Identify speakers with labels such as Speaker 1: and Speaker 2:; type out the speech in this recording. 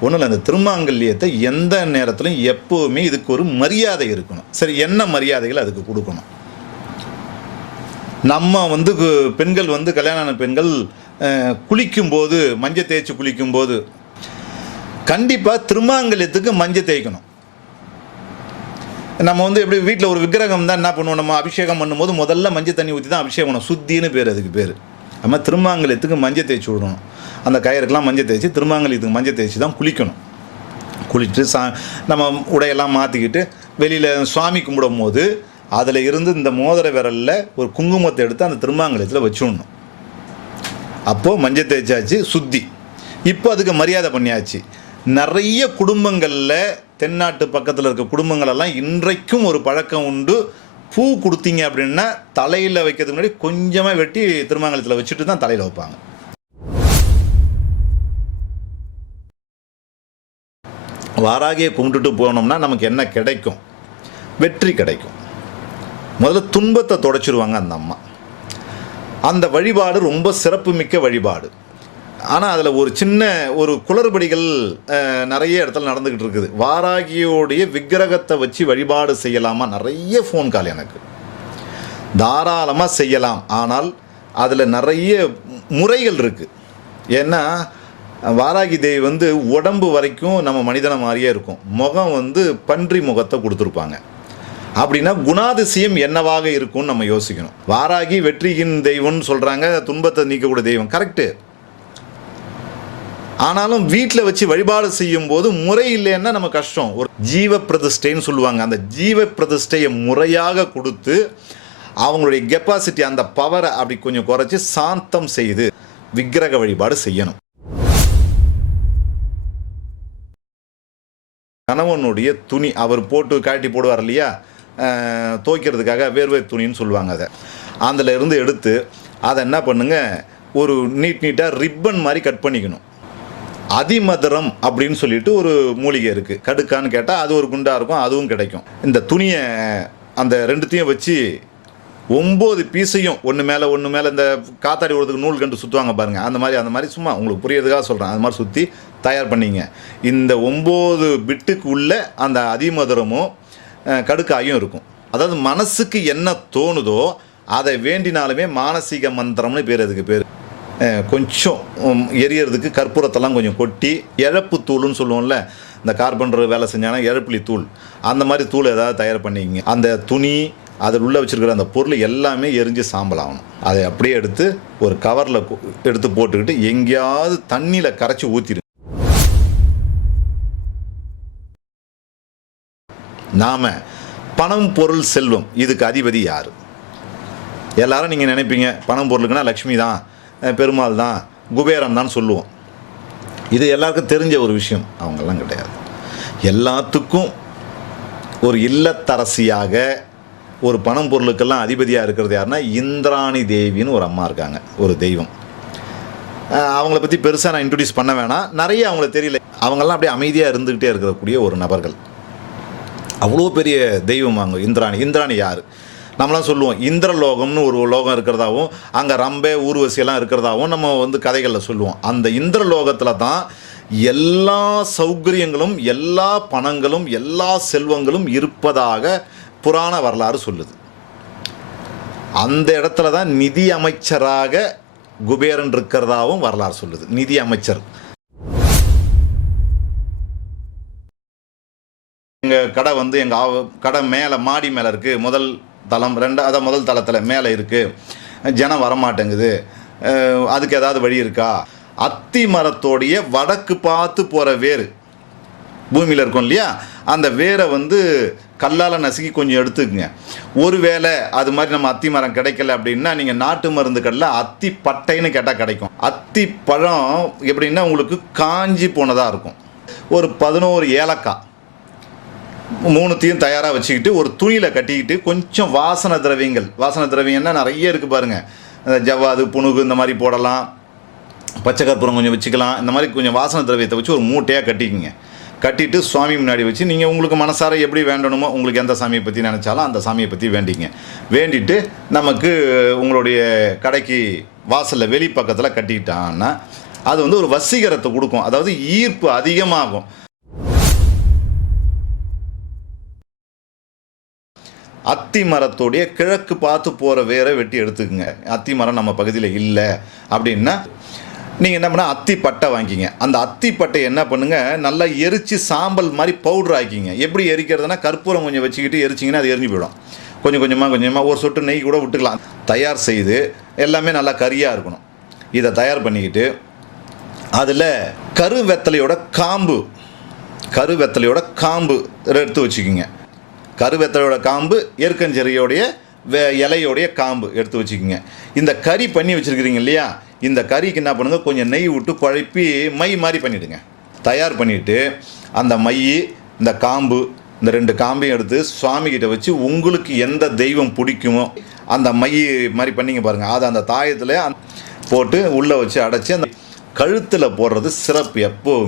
Speaker 1: ஒன்றும் இல்லை அந்த திருமாங்கல்யத்தை எந்த நேரத்திலும் எப்போவுமே இதுக்கு ஒரு மரியாதை இருக்கணும். சரி என்ன மரியாதைகள் அதுக்கு கொடுக்கணும்? நம்ம வந்து கு- பெண்கள் வந்து கல்யாண பெண்கள் குளிக்கும்போது மஞ்சள் தேய்ச்சி குளிக்கும்போது கண்டிப்பாக திருமாங்கல்யத்துக்கு மஞ்சள் தேய்க்கணும். நம்ம வந்து எப்படி வீட்டில் ஒரு விக்கிரகம் தான் என்ன பண்ணுவோம்? நம்ம அபிஷேகம் பண்ணும்போது முதல்ல மஞ்சள் தண்ணி ஊற்றி தான் அபிஷேகம் பண்ணணும். சுத்தின்னு பேர் அதுக்கு பேர். நம்ம திருமாங்கல்யத்துக்கு மஞ்சள் தேய்ச்சி விடணும். அந்த கயிறுக்கெல்லாம் மஞ்சள் தேய்ச்சி திருமாங்கல்யத்துக்கு மஞ்சள் தேய்ச்சி தான் குளிக்கணும். குளிச்சுட்டு சா நம்ம உடையெல்லாம் மாற்றிக்கிட்டு வெளியில் சுவாமி கும்பிடும் போது அதில் இருந்து இந்த மோதிர விரலில் ஒரு குங்குமத்தை எடுத்து அந்த திருமாங்கலத்தில் வச்சுடணும். அப்போது மஞ்சள் தேய்ச்சாச்சு சுத்தி. இப்போ அதுக்கு மரியாதை பண்ணியாச்சு. நிறைய குடும்பங்களில் தென்னாட்டு பக்கத்தில் இருக்க குடும்பங்களெல்லாம் இன்றைக்கும் ஒரு பழக்கம் உண்டு. பூ கொடுத்தீங்க அப்படின்னா தலையில் வைக்கிறதுக்கு முன்னாடி கொஞ்சமாக வெட்டி திருமாங்கலத்தில் வச்சுட்டு தான் தலையில் வைப்பாங்க. வாராகியை கும்பிட்டுட்டு போனோம்னா நமக்கு என்ன கிடைக்கும்? வெற்றி கிடைக்கும். முதல்ல துன்பத்தை தொடச்சிருவாங்க அந்த அம்மா. அந்த வழிபாடு ரொம்ப சிறப்புமிக்க வழிபாடு. ஆனால் அதில் ஒரு சின்ன ஒரு குளறுபடிகள் நிறைய இடத்துல நடந்துக்கிட்டு இருக்குது. வாராகியோடைய விக்கிரகத்தை வச்சு வழிபாடு செய்யலாமா? நிறைய ஃபோன் கால் எனக்கு. தாராளமாக செய்யலாம். ஆனால் அதில் நிறைய முறைகள் இருக்குது ஏன்னா வாராகி தேவி வந்து உடம்பு வரைக்கும் நம்ம மனிதனை மாதிரியே இருக்கும். முகம் வந்து பன்றி முகத்தை கொடுத்துருப்பாங்க. அப்படின்னா குணாதிசயம் என்னவாக இருக்கும்னு நம்ம யோசிக்கணும். வாராகி வெற்றியின் தெய்வம்னு சொல்கிறாங்க துன்பத்தை நீக்கக்கூடிய தெய்வம். கரெக்டு ஆனாலும் வீட்டில் வச்சு வழிபாடு செய்யும் போது முறை இல்லைன்னா நம்ம கஷ்டம். ஒரு ஜீவ பிரதிஷ்டைன்னு சொல்லுவாங்க. அந்த ஜீவ பிரதிஷ்டையை முறையாக கொடுத்து அவங்களுடைய கெப்பாசிட்டி அந்த பவரை அப்படி கொஞ்சம் குறைச்சி சாந்தம் செய்து விக்கிரக வழிபாடு செய்யணும். கணவனுடைய துணி அவர் போட்டு காட்டி போடுவார் இல்லையா? துவைக்கிறதுக்காக வேர்வை துணின்னு சொல்லுவாங்க அதை. அதில் இருந்து எடுத்து அதை என்ன பண்ணுங்க? ஒரு நீட் நீட்டாக ரிப்பன் மாதிரி கட் பண்ணிக்கணும். அதிமதுரம் அப்படின்னு சொல்லிட்டு ஒரு மூலிகை இருக்குது கடுக்கான்னு கேட்டால் அது ஒரு குண்டாக இருக்கும் அதுவும் கிடைக்கும். இந்த துணியை அந்த ரெண்டுத்தையும் வச்சு ஒம்பது பீஸையும் ஒன்று மேலே ஒன்று மேலே இந்த காத்தாடி விடுறதுக்கு நூல் கண்டு சுற்றுவாங்க பாருங்கள் அந்த மாதிரி அந்த மாதிரி சும்மா உங்களுக்கு புரியறதுக்காக சொல்கிறேன் அந்த மாதிரி சுற்றி தயார் பண்ணீங்க. இந்த ஒம்பது பிட்டுக்கு உள்ளே அந்த அதிமதுரமும் கடுக்காயும் இருக்கும். அதாவது மனசுக்கு என்ன தோணுதோ அதை வேண்டினாலுமே மானசீக மந்திரம்னு பேர் அதுக்கு பேர். கொஞ்சம் எரியறதுக்கு கற்பூரத்தெல்லாம் கொஞ்சம் கொட்டி இழப்பு தூள்னு சொல்லுவோம்ல இந்த கார்பன்டர் வேலை செஞ்சாங்கன்னா இழப்புலி தூள். அந்த மாதிரி தூள் ஏதாவது தயார் பண்ணிக்கிங்க அந்த துணி அதில் உள்ளே வச்சிருக்கிற அந்த பொருள் எல்லாமே எரிஞ்சு சாம்பல் ஆகணும். அதை அப்படியே எடுத்து ஒரு கவரில் எடுத்து போட்டுக்கிட்டு எங்கேயாவது தண்ணியில் கரைச்சி ஊற்றிடு நாம் பணம் பொருள் செல்வம் இதுக்கு அதிபதி யார்? எல்லாரும் நீங்கள் நினைப்பீங்க பணம் பொருளுக்குன்னா லக்ஷ்மி தான் பெருமாள் தான் குபேரன் தான் சொல்லுவோம். இது எல்லாருக்கும் தெரிஞ்ச ஒரு விஷயம் அவங்கெல்லாம் கிடையாது. எல்லாத்துக்கும் ஒரு இல்லத்தரசியாக ஒரு பணம் பொருளுக்கெல்லாம் அதிபதியாக இருக்கிறது யாருன்னா இந்திராணி தேவின்னு ஒரு அம்மா இருக்காங்க ஒரு தெய்வம். அவங்கள பற்றி பெருசாக நான் இன்ட்ரடியூஸ் பண்ண வேணாம். நிறைய அவங்களுக்கு தெரியல. அவங்கெல்லாம் அப்படியே அமைதியாக இருந்துக்கிட்டே இருக்கக்கூடிய ஒரு நபர்கள். அவ்வளோ பெரிய தெய்வம் அவங்க இந்திராணி. இந்திராணி யார்? நம்மளாம் சொல்லுவோம் இந்திரலோகம்னு ஒரு லோகம் இருக்கிறதாவும் அங்கே ரம்பே ஊர்வசி எல்லாம் இருக்கிறதாவும் நம்ம வந்து கதைகளில் சொல்லுவோம். அந்த இந்திரலோகத்தில் தான் எல்லா சௌகரியங்களும் எல்லா பணங்களும் எல்லா செல்வங்களும் இருப்பதாக புராண வரலாறு சொல்லுது. அந்த இடத்துல தான் நிதி அமைச்சராக குபேரன் இருக்கிறதாவும் வரலாறு சொல்லுது. நிதி அமைச்சர். எங்கள் கடை வந்து எங்கள் கடை மேலே மாடி மேலே இருக்குது முதல் தளம் ரெண்டு அதான் முதல் தளத்தில் மேலே இருக்குது ஜனம் வரமாட்டேங்குது. அதுக்கு ஏதாவது வழி இருக்கா? அத்தி மரத்தோடைய வடக்கு பார்த்து போகிற வேர் பூமியில் இருக்கும் இல்லையா? அந்த வேரை வந்து கல்லால் நசுக்கி கொஞ்சம் எடுத்துக்கங்க. ஒருவேளை அது மாதிரி நம்ம அத்தி மரம் கிடைக்கல அப்படின்னா நீங்கள் நாட்டு மருந்து கடையில் அத்தி பட்டைன்னு கேட்டால் கிடைக்கும். அத்தி பழம் எப்படின்னா உங்களுக்கு காஞ்சி போனதாக இருக்கும். ஒரு பதினோரு ஏலக்காய் மூணுத்தையும் தயாராக வச்சுக்கிட்டு ஒரு துணியில் கட்டிக்கிட்டு கொஞ்சம் வாசனை திரவியங்கள். வாசனை திரவியம்னா நிறைய இருக்குது பாருங்கள் அந்த ஜவ்வாது புணுகு இந்த மாதிரி போடலாம். பச்சை கற்பூரம் கொஞ்சம் வச்சுக்கலாம். இந்த மாதிரி கொஞ்சம் வாசனை திரவியத்தை வச்சு ஒரு மூட்டையாக கட்டிக்கிங்க. கட்டிட்டு சுவாமி முன்னாடி வச்சு நீங்கள் உங்களுக்கு மனசார எப்படி வேண்டணுமோ உங்களுக்கு எந்த சாமியை பற்றி நினச்சாலும் அந்த சாமியை பற்றி வேண்டிங்க. வேண்டிட்டு நமக்கு உங்களுடைய கடைக்கு வாசலில் வெளி பக்கத்தில் கட்டிக்கிட்டான்னா அது வந்து ஒரு வசீகரத்தை கொடுக்கும். அதாவது ஈர்ப்பு அதிகமாகும். அத்தி மரத்துடைய கிழக்கு பார்த்து போகிற வேரை வெட்டி எடுத்துக்குங்க. அத்தி மரம் நம்ம பகுதியில் இல்லை அப்படின்னா நீங்கள் என்ன பண்ணால் அத்தி பட்டை வாங்கிங்க. அந்த அத்தி பட்டை என்ன பண்ணுங்கள் நல்லா எரித்து சாம்பல் மாதிரி பவுடர் ஆக்கிங்க. எப்படி எரிக்கிறதுனா கற்பூரம் கொஞ்சம் வச்சுக்கிட்டு எரிச்சிங்கன்னா அது எரிஞ்சு போயிடும். கொஞ்சம் கொஞ்சமாக கொஞ்சமாக ஒரு சொட்டு நெய் கூட விட்டுக்கலாம். தயார் செய்து எல்லாமே நல்லா கரியாக இருக்கணும். இதை தயார் பண்ணிக்கிட்டு அதில் கருவெத்தலையோட காம்பு கருவெத்தலையோட காம்பு எடுத்து வச்சுக்கிங்க. கருவெத்தலையோட காம்பு ஏற்கஞ்செறியோடைய வே இலையோடைய காம்பு எடுத்து வச்சுக்கோங்க. இந்த கறி பண்ணி வச்சுருக்கிறீங்க இல்லையா? இந்த கறிக்கு என்ன பண்ணுங்க கொஞ்சம் நெய் விட்டு குழப்பி மை மாதிரி பண்ணிவிடுங்க தயார் பண்ணிவிட்டு அந்த மை இந்த காம்பு இந்த ரெண்டு காம்பையும் எடுத்து சுவாமிகிட்ட வச்சு உங்களுக்கு எந்த தெய்வம் பிடிக்குமோ அந்த மை மாதிரி பண்ணிங்க பாருங்கள் அதை அந்த தாயத்தில் போட்டு உள்ளே வச்சு அடைச்சி அந்த கழுத்தில் போடுறது சிறப்பு எப்போவுமே.